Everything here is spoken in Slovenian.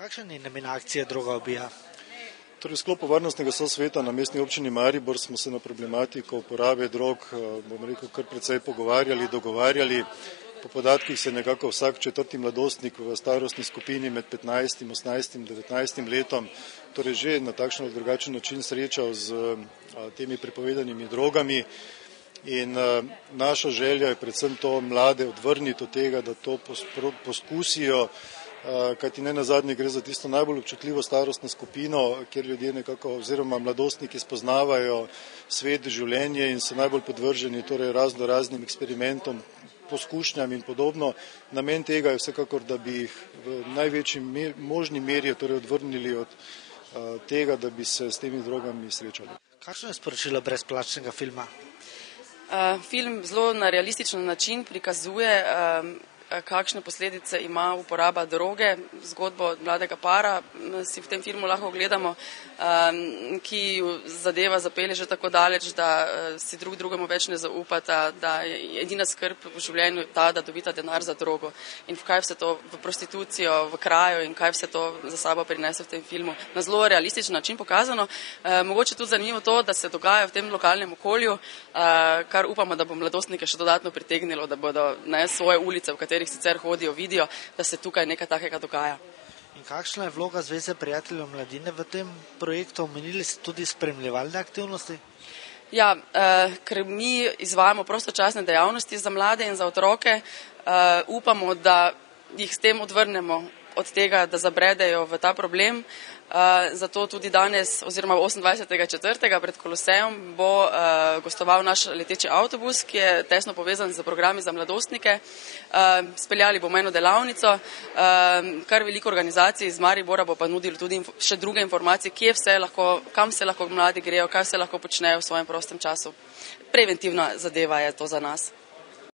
Kakšen je namen akcije Droga ubija? Torej, v sklopu varnostnega sosveta na mestni občini Maribor smo se na problematiko uporabe drog, kar precej pogovarjali, dogovarjali. Po podatkih se nekako vsak četrti mladostnik v starostni skupini med 15, 18, 19 letom, torej že na takšen ali drugačen način srečal z temi prepovedanimi drogami. In naša želja je predvsem to mlade odvrniti od tega, da to poskusijo, kajti ne nazadnje gre za tisto najbolj občutljivo starostno skupino, kjer ljudje nekako oziroma mladostniki spoznavajo svet, življenje in so najbolj podvrženi torej raznim eksperimentom, poskušnjam in podobno. Namen tega je vsekakor, da bi jih v največji možni meri torej odvrnili od tega, da bi se s temi drogami srečali. Kakšno je sporočilo brezplačnega filma? Film zelo na realističen način prikazuje, kakšne posledice ima uporaba droge. Zgodbo mladega para si v tem filmu lahko ogledamo, ki zadeva zapelje že tako daleč, da si drugemu več ne zaupata, da je edina skrb v življenju ta, da dobita denar za drogo. In kaj vse to v prostitucijo, v kraju in kaj vse to za sabo prinese v tem filmu. Na zelo realističen način pokazano. Mogoče tudi zanimivo to, da se dogaja v tem lokalnem okolju, kar upamo, da bo mladostnike še dodatno pritegnilo, da bodo svoje ulice, v katerih sicer hodijo, vidijo, da se tukaj nekaj takega dogaja. In kakšna je vloga Zveze prijateljev mladine v tem projektu? Omenili ste tudi spremljevalne aktivnosti? Ja, ker mi izvajamo prostočasne dejavnosti za mlade in za otroke, upamo, da jih s tem odvrnemo od tega, da zabredejo v ta problem. Zato tudi danes oziroma 28.4. pred Kolosejem bo gostoval naš leteči avtobus, ki je tesno povezan z programi za mladostnike. Speljali bomo eno delavnico, kar veliko organizacij iz Maribora bo pa nudilo tudi še druge informacije, kam se lahko mladi grejo, kaj se lahko počnejo v svojem prostem času. Preventivna zadeva je to za nas.